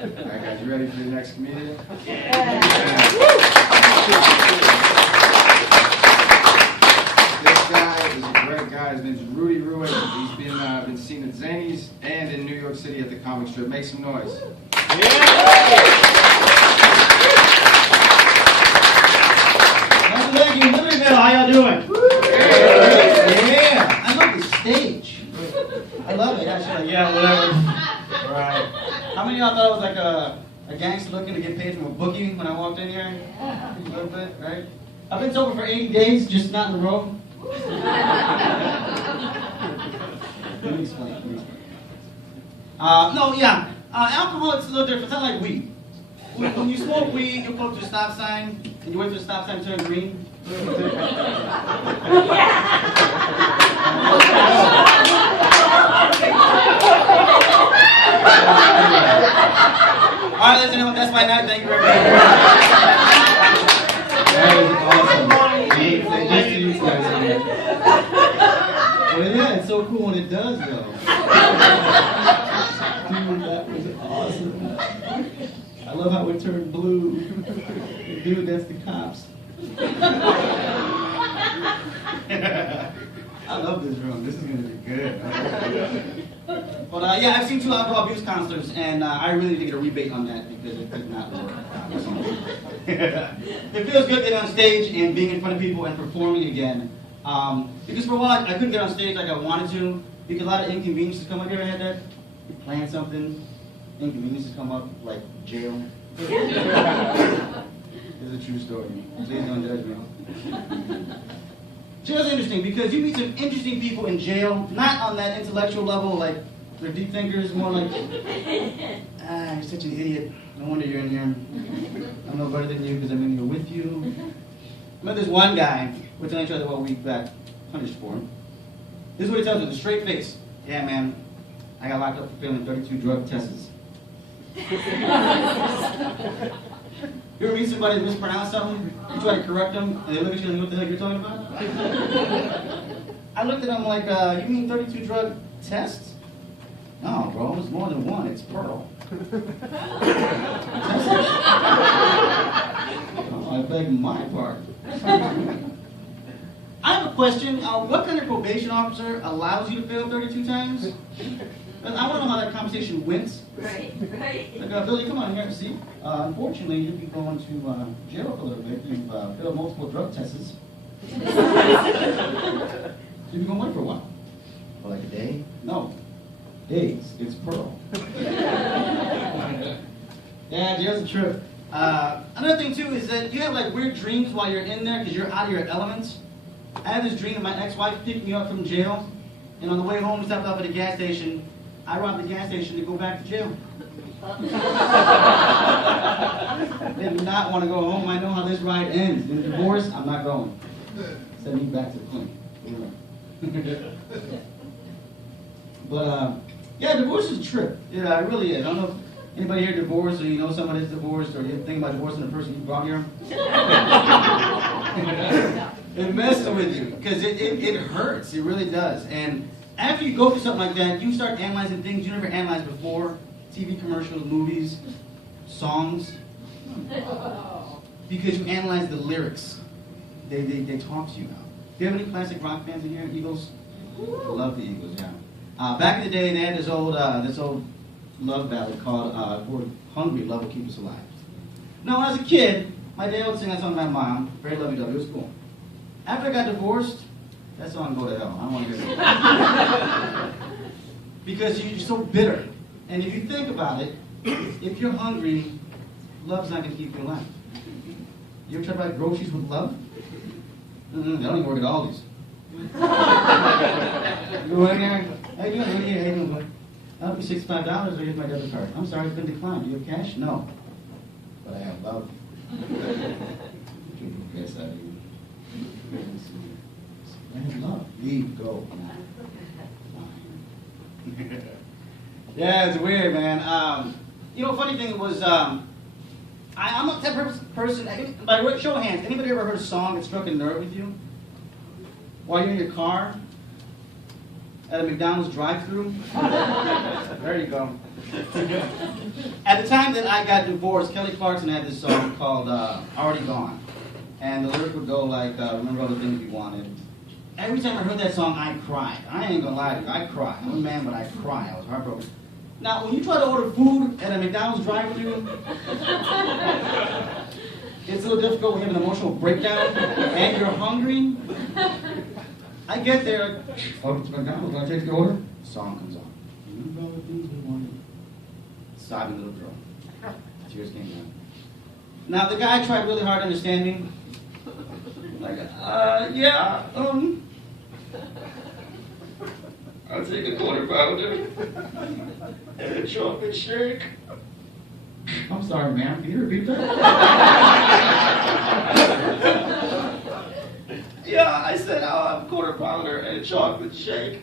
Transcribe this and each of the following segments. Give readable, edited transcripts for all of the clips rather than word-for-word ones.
right, guys, you ready for the next comedian? Yeah. This guy is a great guy. His name's Rudy Ruiz. He's been seen at Zany's and in New York City at the comic strip. Make some noise. Thank you, Libertyville. How y'all doing? Yeah, I love the stage. I love it. Actually, yeah, whatever. Right. How many of y'all thought I was like a gangster looking to get paid from a bookie when I walked in here? A little bit, right? I've been sober for 80 days, just not in a row. Let me explain. No, yeah. Alcohol, it's a little different. It's not like weed. When you smoke weed, you go to a stop sign, and you wait for the stop sign to turn green. Alright, ladies and gentlemen, that's my night. Thank you very much. That was awesome. Nice to you guys. Well, yeah, it's so cool when it does, though. Dude, that was awesome. I love how it turned blue. Dude, that's the cops. I love this room. This is going to be good. But yeah, I've seen 2 alcohol abuse counselors, and I really need to get a rebate on that because it did not work. It feels good getting on stage and being in front of people and performing again. Because for a while I couldn't get on stage like I wanted to because a lot of inconveniences come up. You ever had that? You plan something, inconveniences come up, like jail. It's a true story. Please don't judge me. Jail's interesting because you meet some interesting people in jail, not on that intellectual level, like they're deep thinkers, more like, you're such an idiot. No wonder you're in here. I'm no better than you because I'm in here with you. I met this one guy, we're telling each other what we got punished for. This is what he tells me with a straight face. Yeah, man, I got locked up for failing 32 drug tests. You ever meet somebody that mispronounced something? You try to correct them, and they look at you and what the hell you're talking about? I looked at him like, you mean 32 drug tests? No, bro, it's more than one. It's Pearl. Oh, I beg my pardon. I have a question. What kind of probation officer allows you to fail 32 times? I want to know how that conversation went. Right. Like, Billy, come on here. See, unfortunately, you'll be going to jail for a little bit. You've failed multiple drug tests. You've been going away for a while. For like a day? No. Days. It's Pearl. Yeah, jail's a trip. Another thing, too, is that you have like weird dreams while you're in there because you're out of your elements. I had this dream of my ex-wife picked me up from jail, and on the way home, we stopped off at a gas station. I robbed the gas station to go back to jail. I did not want to go home. I know how this ride ends. In a divorce, I'm not going. Send me back to the clinic. But, yeah, divorce is a trip. Yeah, it really is. I don't know if anybody here divorced, or you know someone that's divorced, or you think about divorcing the person you brought here. It messes with you, because it hurts. It really does. And after you go through something like that, you start analyzing things you never analyzed before. TV commercials, movies, songs. Because you analyze the lyrics. They talk to you now. Do you have any classic rock fans in here? Eagles? I love the Eagles, yeah. Back in the day, they had this old love ballad called "For Hungry Love Will Keep Us Alive." Now, when I was a kid, my dad would sing that song to my mom. Very lovey-dovey. It was cool. After I got divorced, that song go to hell. I don't want to hear it. Because you're so bitter. And if you think about it, if you're hungry, love's not going to keep you alive. You ever try to buy groceries with love? They don't even work at Aldi's. You go in there, how you doing? How you doing? I'll be $65 or here's my debit card. I'm sorry, it's been declined. Do you have cash? No. But I have love. Yes, I do. I have love. Leave, go. Yeah, it's weird, man. You know, funny thing was, I'm not that person. By show of hands, anybody ever heard a song that struck a nerve with you? While you're in your car? at a McDonald's drive-thru. There you go. At the time that I got divorced, Kelly Clarkson had this song called Already Gone. And the lyric would go like, remember all the things you wanted. Every time I heard that song, I cried. I ain't gonna lie to you, I cried. I'm a man, but I cry. I was heartbroken. Now, when you try to order food at a McDonald's drive-thru, it's a little difficult when you have an emotional breakdown and you're hungry. I get there, oh, it's McDonald's, can I take the order? Song comes on. Remember all the things we wanted? Sobbing little girl. Tears came down. Now, the guy tried really hard to understand me. Like, yeah, I'll take a quarter pounder and a chocolate shake. I'm sorry, ma'am. Can you repeat that? Yeah, I said I'll have a quarter pounder and a chocolate shake.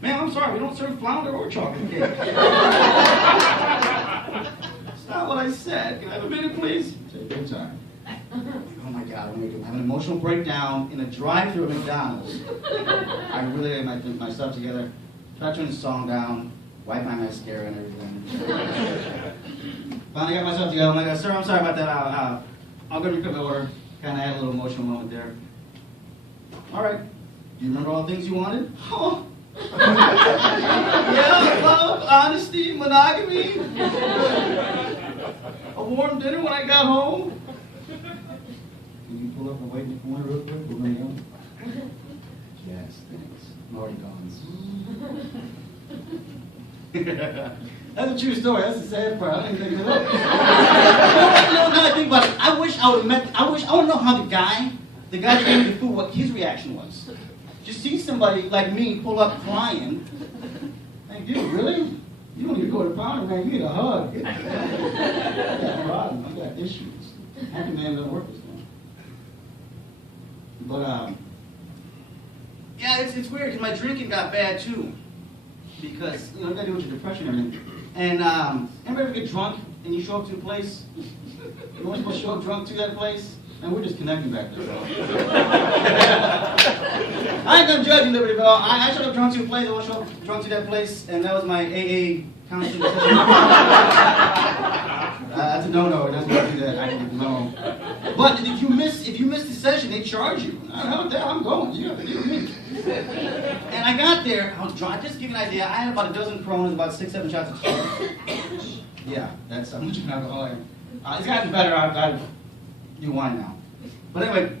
Ma'am, I'm sorry. We don't serve flounder or chocolate cake. That's not what I said. Can I have a minute, please? Take your time. Oh my God, I'm having an emotional breakdown in a drive-thru at McDonald's. I really had myself together. Tried to turn the song down, wipe my mascara and everything. Finally got myself together. I'm like, sir, I'm sorry about that. I'll go repeat my order. Kind of had a little emotional moment there. All right. Do you remember all the things you wanted? Oh. Yeah, love, honesty, monogamy. A warm dinner when I got home. Can you pull up and wait in the corner real quick? We're going to go. Yes, thanks. I'm already gone. That's a true story. That's the sad part. I didn't think of it up. Now I think about it. I wish I would have met. I want to know how the guy that gave me the food, what his reaction was. Just see somebody like me pull up crying. Thank you. Really? You don't need to go to the pounder, man. You need a hug. I got a problem. I got issues. Happy man doesn't work this long. But yeah, it's weird because my drinking got bad too. Because you gotta deal with your depression and everything. And anybody ever get drunk and you show up to a place? You're only supposed to show up drunk to that place? And we're just connecting back there. I ain't gonna judge you, Libertyville. I showed up drunk to a place. I want to show up drunk to that place, and that was my AA counseling session. That's a no-no. It doesn't do that. I can no. But if you miss the session, they charge you. I'm going. You have to deal with me. And I got there. I was drunk. Just to give you an idea, I had about a dozen Coronas, about 6-7 shots of tequila. Yeah, that's how much of an alcohol I am. It's gotten better. I do wine now. But anyway,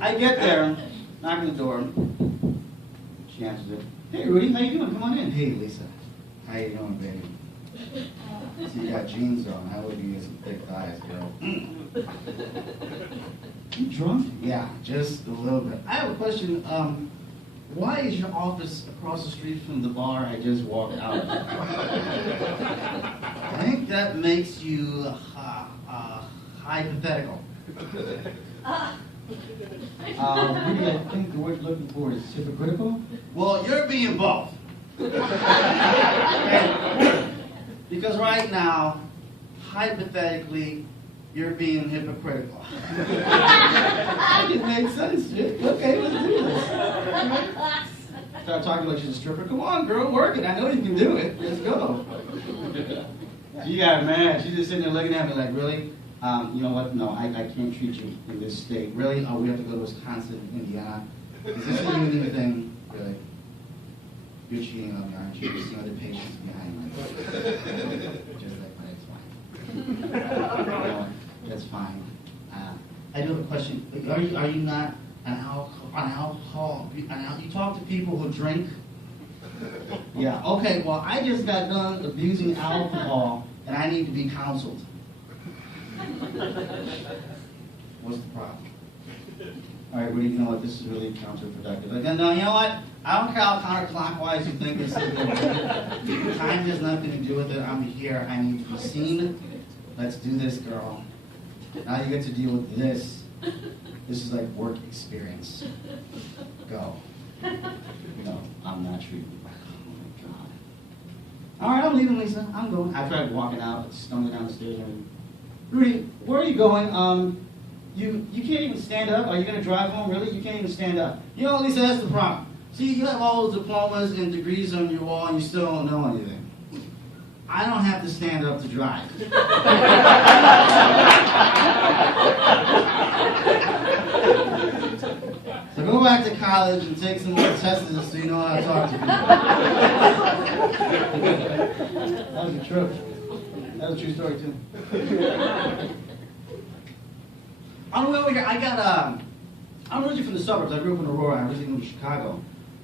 I get there, knock on the door. She answers it. Hey, Rudy, how you doing? Come on in. Hey, Lisa. How you doing, baby? So you got jeans on. How would you get some thick thighs, girl? You drunk? Yeah, just a little bit. I have a question. Why is your office across the street from the bar I just walked out of? I think that makes you hypothetical. Really, I think the word you're looking for is hypocritical. Well, you're being both. Because right now, hypothetically, you're being hypocritical. It makes sense. Okay, let's do this. Start talking like she's a stripper. Come on, girl, work it. I know you can do it. Let's go. She got mad. She's just sitting there looking at me like, really? You know what? No, I can't treat you in this state. Really? Oh, we have to go to Wisconsin, Indiana. Is this a union thing? Really? You're cheating on me, aren't you? You're seeing other patients behind me. Just like, but it's fine. That's fine. I do have a question. Are you not an alcohol? You talk to people who drink? Yeah. Okay. Well, I just got done abusing alcohol, and I need to be counseled. What's the problem? All right, Rudy, you know what? This is really counterproductive. Again, no, you know what? I don't care how counterclockwise you think this is. Time has nothing to do with it. I'm here. I need to be seen. Let's do this, girl. Now you get to deal with this. This is like work experience. Go. No, I'm not treating you. Oh my God. All right, I'm leaving, Lisa. I'm going. I tried walking out, stumbling down the stairs. And Rudy, where are you going? You can't even stand up. Are you going to drive home? Really? You can't even stand up. You know, Lisa, that's the problem. See, you have all those diplomas and degrees on your wall and you still don't know anything. I don't have to stand up to drive. So go back to college and take some more tests so you know how to talk to people. That was a trip. That was a true story too. On the way over here, I'm originally from the suburbs. I grew up in Aurora. I originally moved to Chicago.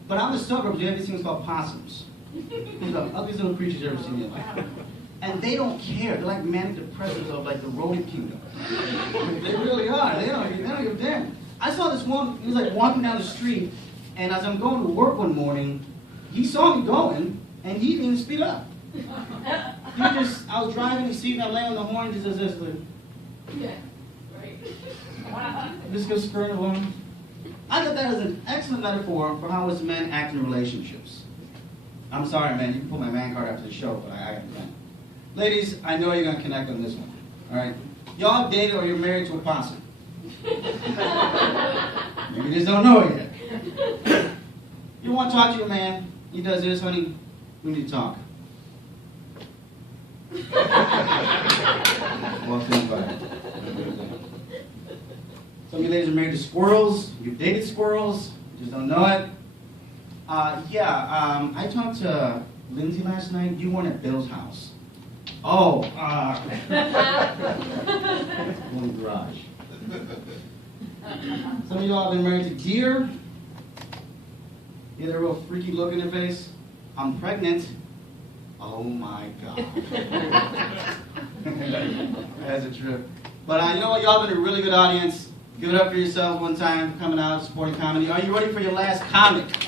But out in the suburbs, you have these things called possums. These are the ugliest little creatures you've ever seen in your life. And they don't care. They're like manic depressives of like the rodent kingdom. They really are. They don't give a damn. I saw this one, he was like walking down the street, and as I'm going to work one morning, he saw me going, and he didn't even speed up. I was driving, he's seeing, I lay on the horn, he says this, like, Yeah, right. just goes skirting along. I thought that was an excellent metaphor for how us men act in relationships. I'm sorry, man, you can pull my man card after the show, but I can't. Ladies, I know you're going to connect on this one, all right? Y'all have dated or you're married to a possum. Maybe you just don't know it yet. You want to talk to your man, he does this, honey, we need to talk. Well, think about it. Some of you ladies are married to squirrels, you've dated squirrels, you just don't know it. I talked to Lindsay last night, you weren't at Bill's house. Oh, in the garage. Some of y'all have been married to deer. You had a real freaky look in their face. I'm pregnant. Oh my God. That's a trip. But you know what? Y'all have been a really good audience. Give it up for yourselves one time for coming out, supporting comedy. Are you ready for your last comic?